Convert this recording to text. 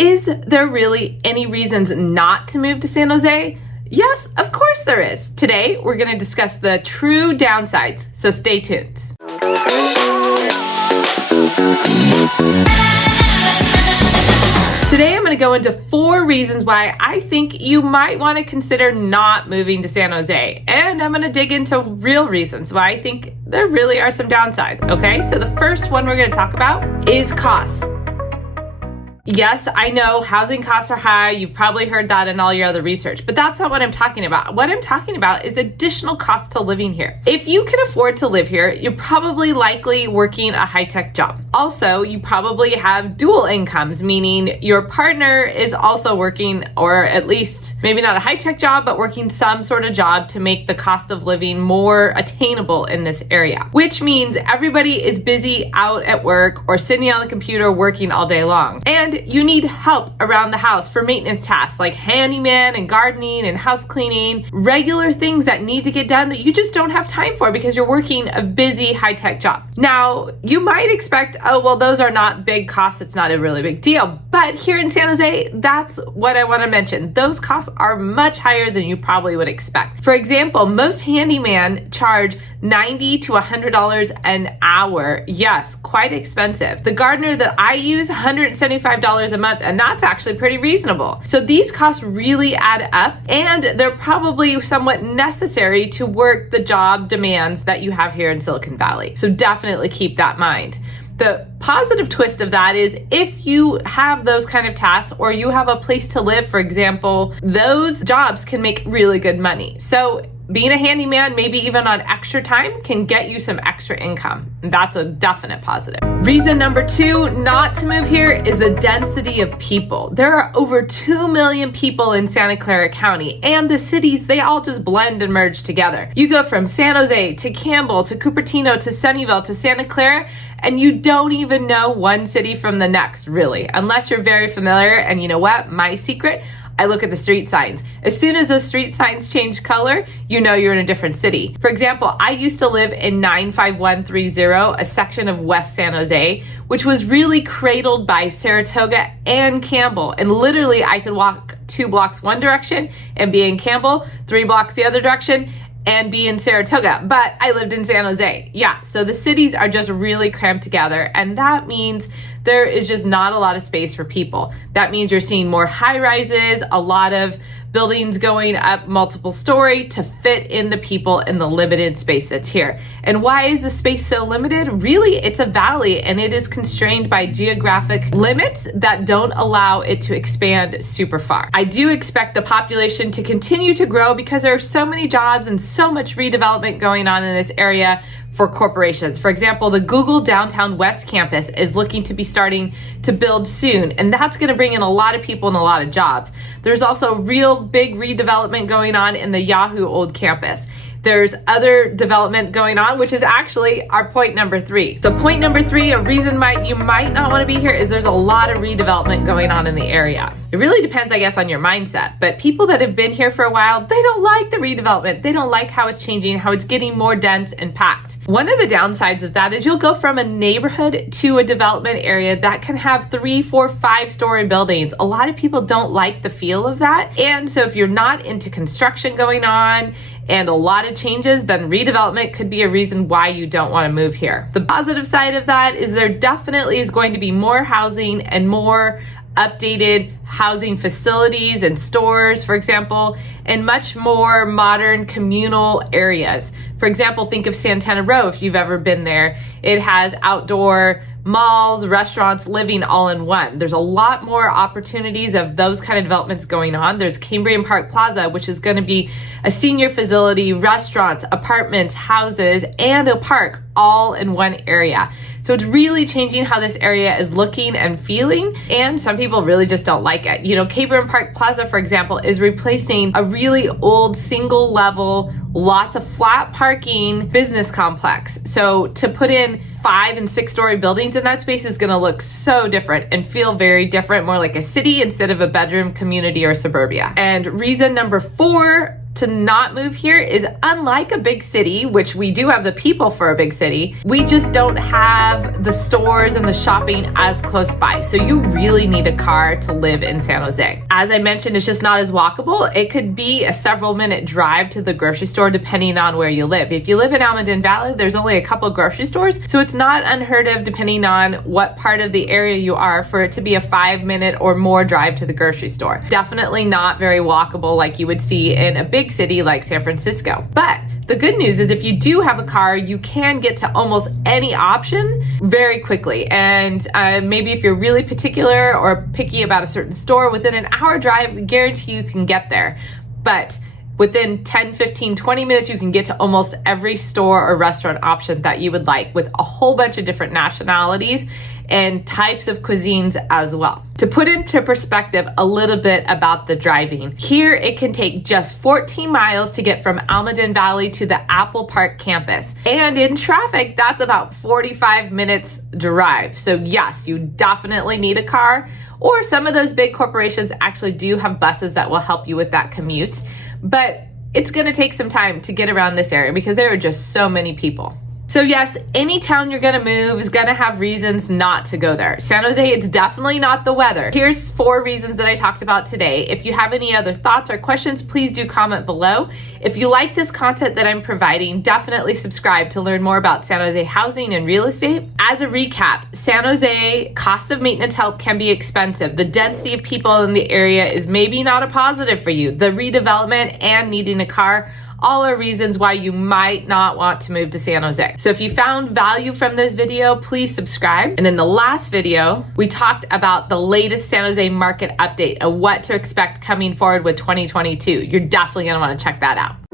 Is there really any reasons not to move to San Jose? Yes, of course there is. Today, we're going to discuss the true downsides, so stay tuned. Today, I'm going to go into 4 reasons why I think you might want to consider not moving to San Jose. And I'm going to dig into real reasons why I think there really are some downsides. Okay, so the first one we're going to talk about is costs. Yes, I know housing costs are high. You've probably heard that in all your other research, but that's not what I'm talking about. What I'm talking about is additional costs to living here. If you can afford to live here, you're probably likely working a high-tech job. Also, you probably have dual incomes, meaning your partner is also working, or at least maybe not a high-tech job, but working some sort of job to make the cost of living more attainable in this area, which means everybody is busy out at work or sitting on the computer working all day long. And you need help around the house for maintenance tasks like handyman and gardening and house cleaning, regular things that need to get done that you just don't have time for because you're working a busy high-tech job. Now, you might expect, oh, well, those are not big costs. It's not a really big deal. But here in San Jose, that's what I want to mention. Those costs are much higher than you probably would expect. For example, most handyman charge $90 to $100 an hour. Yes, quite expensive. The gardener that I use, $175 a month, and that's actually pretty reasonable. So these costs really add up, and they're probably somewhat necessary to work the job demands that you have here in Silicon Valley. So definitely keep that in mind. The positive twist of that is if you have those kind of tasks or you have a place to live, for example, those jobs can make really good money. So being a handyman, maybe even on extra time, can get you some extra income. That's a definite positive. Reason number 2 not to move here is the density of people. There are over 2 million people in Santa Clara County, and the cities, they all just blend and merge together. You go from San Jose to Campbell to Cupertino to Sunnyvale to Santa Clara, and you don't even know one city from the next, really, unless you're very familiar. And you know what? My secret, I look at the street signs. As soon as those street signs change color, you know you're in a different city. For example, I used to live in 95130, a section of West San Jose, which was really cradled by Saratoga and Campbell. And literally, I could walk 2 blocks one direction and be in Campbell, 3 blocks the other direction, and be in Saratoga, but I lived in San Jose. Yeah, so the cities are just really cramped together, and that means there is just not a lot of space for people. That means you're seeing more high rises, a lot of buildings going up multiple story to fit in the people in the limited space that's here. And why is the space so limited? Really, it's a valley and it is constrained by geographic limits that don't allow it to expand super far. I do expect the population to continue to grow because there are so many jobs and so much redevelopment going on in this area for corporations. For example, the Google Downtown West campus is looking to be starting to build soon, and that's going to bring in a lot of people and a lot of jobs. There's also real big redevelopment going on in the Yahoo old campus. There's other development going on, which is actually our point number 3. So point number 3, a reason you might not want to be here is there's a lot of redevelopment going on in the area. It really depends, I guess, on your mindset. But people that have been here for a while, they don't like the redevelopment. They don't like how it's changing, how it's getting more dense and packed. One of the downsides of that is you'll go from a neighborhood to a development area that can have 3, 4, 5-story buildings. A lot of people don't like the feel of that. And so if you're not into construction going on and a lot of changes, then redevelopment could be a reason why you don't want to move here. The positive side of that is there definitely is going to be more housing and more updated housing facilities and stores, for example, and much more modern communal areas. For example, think of Santana Row if you've ever been there. It has outdoor malls, restaurants, living all in one. There's a lot more opportunities of those kind of developments going on. There's Cambrian Park Plaza, which is going to be a senior facility, restaurants, apartments, houses, and a park all in one area. So it's really changing how this area is looking and feeling, and some people really just don't like it. You know, Cambrian Park Plaza, for example, is replacing a really old single level, lots of flat parking business complex. So to put in 5 and 6-story buildings in that space is going to look so different and feel very different, more like a city instead of a bedroom community or suburbia. And reason number 4 to not move here is, unlike a big city, which we do have the people for a big city, we just don't have the stores and the shopping as close by. So you really need a car to live in San Jose. As I mentioned, it's just not as walkable. It could be a several minute drive to the grocery store depending on where you live. If you live in Almaden Valley, there's only a couple grocery stores. So it's not unheard of, depending on what part of the area you are, for it to be a 5-minute or more drive to the grocery store. Definitely not very walkable like you would see in a big city like San Francisco. But the good news is, if you do have a car, you can get to almost any option very quickly. And maybe if you're really particular or picky about a certain store, within an hour drive, I guarantee you can get there. But within 10, 15, 20 minutes, you can get to almost every store or restaurant option that you would like, with a whole bunch of different nationalities and types of cuisines as well. To put into perspective a little bit about the driving, here it can take just 14 miles to get from Almaden Valley to the Apple Park campus. And in traffic, that's about 45 minutes drive. So yes, you definitely need a car, or some of those big corporations actually do have buses that will help you with that commute. But it's gonna take some time to get around this area because there are just so many people. So yes, any town you're gonna move is gonna have reasons not to go there. San Jose, it's definitely not the weather. Here's 4 reasons that I talked about today. If you have any other thoughts or questions, please do comment below. If you like this content that I'm providing, definitely subscribe to learn more about San Jose housing and real estate. As a recap, San Jose cost of maintenance help can be expensive. The density of people in the area is maybe not a positive for you. The redevelopment and needing a car, all are reasons why you might not want to move to San Jose. So if you found value from this video, please subscribe. And in the last video, we talked about the latest San Jose market update and what to expect coming forward with 2022. You're definitely gonna wanna check that out.